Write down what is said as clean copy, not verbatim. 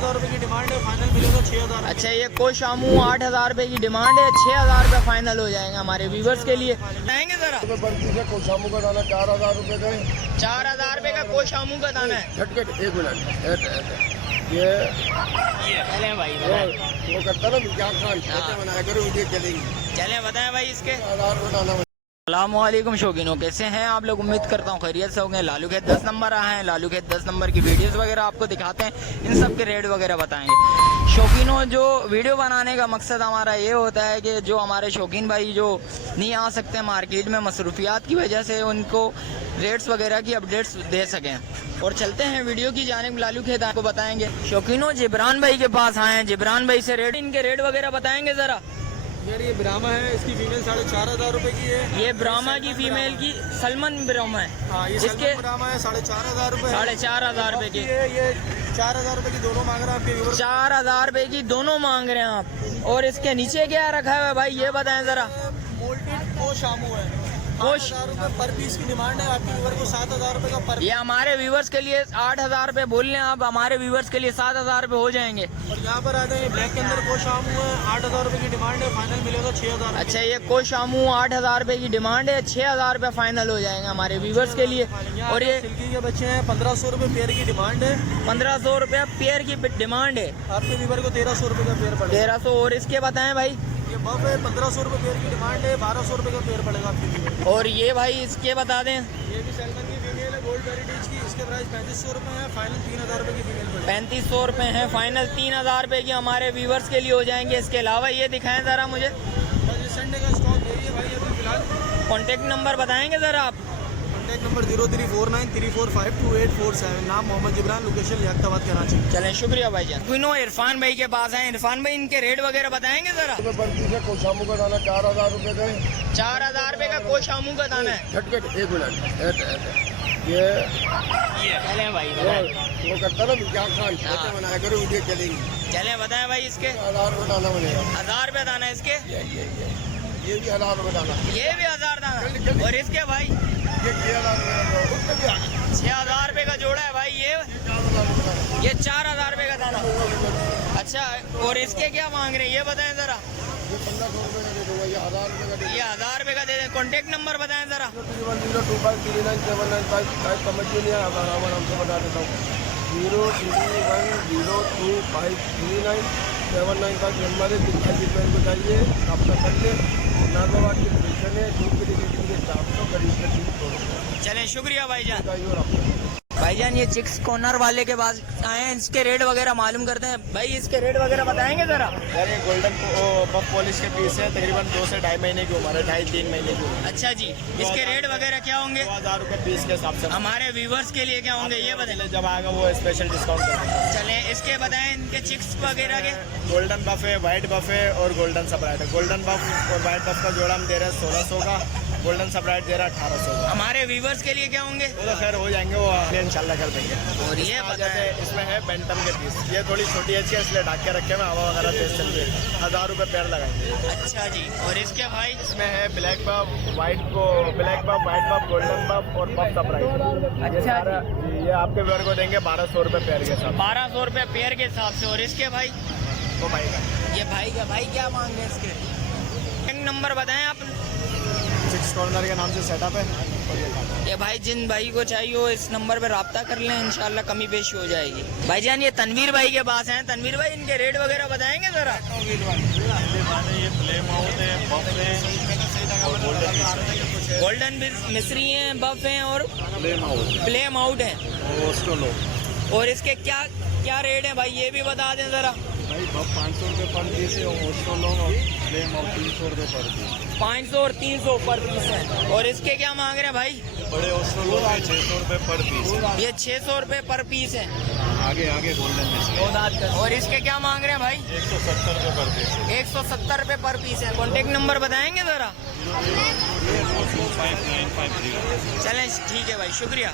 8,000 रुपए की डिमांड है, फाइनल मिलेगा 6,000। अच्छा, ये कोशामू 8,000 रुपए की डिमांड है, 6,000 रुपए फाइनल हो जाएंगे हमारे व्यूवर्स के लिए। आएंगे जरा कोशामू का दाना 4,000 रुपए का, 4,000 रुपए का कोशामू का दाना है। झटके 1 मिनट ये चले भाई वो करता ना क्या खान बनाया करो, वीडियो चलेगी। चले बताएं भाई इसके। 4,000 रुपए दाना। अस्सलामुअलैकुम शौकीनों, कैसे हैं आप लोग? उम्मीद करता हूँ खैरियत से होंगे। लालू खेत 10 नंबर आए हैं, लालू खेत 10 नंबर की वीडियोस वगैरह आपको दिखाते हैं, इन सब के रेट वगैरह बताएंगे। शौकीनों, जो वीडियो बनाने का मकसद हमारा ये होता है कि जो हमारे शौकीन भाई जो नहीं आ सकते मार्केट में मसरूफियात की वजह से, उनको रेट्स वगैरह की अपडेट्स दे सकें। और चलते हैं वीडियो की जानिब, लालू खेत आपको बताएंगे। शौकीनों, जिब्रान भाई के पास आए हैं, जिब्रान भाई से रेट, इनके रेट वगैरह बताएंगे जरा। यार ये ब्राह्मा है, इसकी फीमेल 4,500 रुपए की है। ये ब्राह्मा की फीमेल की सलमान ब्राह्मा है। हाँ, ये इसके ब्राह्मा है, 4,500 रुपए। 4,500 रुपए की ये 4,000 रुपए की दोनों मांग रहे हैं आपके व्यूअर। 4,000 रुपए की दोनों मांग रहे हैं आप। और इसके नीचे क्या रखा है भाई, ये बताएं जरा। मोल्टेड कोशामू है, 8,000 रुपए पर पीस की डिमांड है। आपके व्यूअर को 7,000 रुपए का पर। ये हमारे व्यूवर्स के लिए 8,000 रुपए बोल रहे हैं आप, हमारे व्यूवर्स के लिए 7,000 रुपए हो जाएंगे। और यहाँ पर आ जाए, ब्लैक के अंदर कोशामू है, 8,000 रुपए की डिमांड है, फाइनल मिलेगा 6,000। अच्छा, ये कोशामू 8,000 रुपए की डिमांड है, 6,000 रुपए फाइनल हो जाएंगे हमारे व्यूवर्स के लिए। और ये सिल्की के बच्चे हैं, 1,500 रुपए पेयर की डिमांड है। 1,500 रुपए पेयर की डिमांड है। आपके व्यूअर को 1,300 रुपए का पेयर पड़ेगा। 1,300। और इसके बताएं भाई। ये बफ है, 1,500 रुपए पेयर की डिमांड है, 1,200 रुपए का पेयर पड़ेगा आपके व्यूअर। और ये भाई इसके बता दें। ये भी सैलमन की फीमेल है, गोल्ड वेराइटीज की। इसके प्राइस 3,500 रुपए है, फाइनल 3,000 रुपए की फीमेल पड़ेगी। 3,500 रुपए है, फाइनल 3,000 रुपए की हमारे व्यूवर्स के लिए हो जाएंगे। इसके अलावा ये दिखाएं जरा मुझे। बस ये संडे का स्टॉक यही है भाई अभी फिलहाल। कॉन्टेक्ट नंबर बताएंगे जरा आप। Contact number 0349345247। नाम मोहम्मद जिब्रान, लोकेशन लियाकताबाद कराची। चलें, शुक्रिया भाई जान। कुनो इरफान भाई के पास हैं। इरफान भाई, इनके रेट वगैरह बताएंगे जरा। कोशामू का दाना 4,000 रुपए का, 4,000 रुपए का कोशामू का दाना है। झटके 1 मिनट ये चलें भाई वो करता ना क्या खान बनाया करो, वीडियो चलेगी। चलें बताएं भाई इसके। 1,000 रुपए दाना बनेगा। 1,000 रुपए दाना है इसके। ये भी 1,000 रुपए दाना। ये भी 1,000 दाना। और इसके भाई ये 6,000 रुपए 6,000 रुपए का जोड़ा है भाई। ये 4,000 रुपए का दाना। अच्छा, और इसके क्या मांग रहे हैं ये बताएं जरा। ये 1,500 रुपए का दे दूंगा, ये 1,000 रुपए का दे। ये 1,000 रुपए का दे दें। कॉन्टेक्ट नंबर बताएं जरा। 03102539795 समझ में नहीं आया, बराबर हमसे बता देता हूँ। 03102539795 नंबर है। जितना ट्रीटमेंट को चाहिए आपका कर ले। नाजमाबाद की लोकेशन है, दूध के लिए 400 करीब से 300। चलें, शुक्रिया भाईजान। और आपका भाईजान, ये चिक्स कॉर्नर वाले के पास आए हैं, इसके रेट वगैरह मालूम करते हैं। भाई इसके रेट वगैरह बताएंगे जरा। यार ये गोल्डन बफ पॉलिश के पीस है, तकरीबन 2 से 2.5 महीने की उम्र है, 2.5-3 महीने की उम्र। अच्छा जी, इसके रेट वगैरह क्या होंगे? 2,000 रुपए पीस के हिसाब से। हमारे व्यूवर्स के लिए क्या होंगे ये बताएं। जब आएगा वो स्पेशल डिस्काउंट कर देंगे। चलें, इसके बताएं इनके चिक्स वगैरह के। गोल्डन बफ है, व्हाइट बफ है और गोल्डन सप्राइट है। गोल्डन बफ और व्हाइट बफ का जोड़ा हम दे रहे हैं 1,600 का, गोल्डन सप्राइट दे रहा है 1,800 का। हमारे व्यूवर्स के लिए क्या होंगे? वो तो खैर हो जाएंगे, वो इंशाल्लाह कर देंगे। और ये बताएं। इसमें है बेंटम के पीस, ये थोड़ी छोटी एज है इसलिए ढक के रखे में हवा वगैरह तेज चल रही है। 1,000 रुपए पेयर लगाएंगे। अच्छा जी, और इसके भाई इसमें है ब्लैक बफ, व्हाइट बफ, गोल्डन बफ और बफ सप्राइट। अच्छा जी, ये आपके व्यूअर को देंगे 1,200 रुपए पेयर के साथ। 1,200 रुपए पेयर के हिसाब से। और इसके भाई वो भाई का ये भाई क्या मांग रहे हैं इसके? नंबर बताएं आप। 6 कॉर्नर के नाम से सेटअप है। और ये भाई जिन भाई को चाहिए हो इस नंबर पे रब्ता कर लें, इंशाल्लाह कमी पेशी हो जाएगी। भाईजान, ये तनवीर भाई के पास हैं। तनवीर भाई, इनके रेट वगैरह बताएंगे जरा। ये फ्लेम आउट है, बफ है और गोल्डन मिस्री हैं, बफ हैं और फ्लेम आउट है। और इसके क्या रेट है भाई, ये भी बता दें जरा। भाई बफ 500 रुपए पर पीस है, ऑस्ट्रोलोन और फ्लेम आउट 300 रुपए पर पीस। 500 और 300 पर पीस है। और इसके क्या मांग रहे हैं भाई? बड़े ऑस्ट्रोलोन है 600 रुपए पर पीस। ये 600 रुपए पर पीस है। आगे गोल्डन मिस्री। और इसके क्या मांग रहे हैं भाई? 170 रुपए पर पीस। 170 रुपए पर पीस है। कॉन्टेक्ट नंबर बताएंगे जरा। 0242953। चलें, ठीक है भाई, शुक्रिया।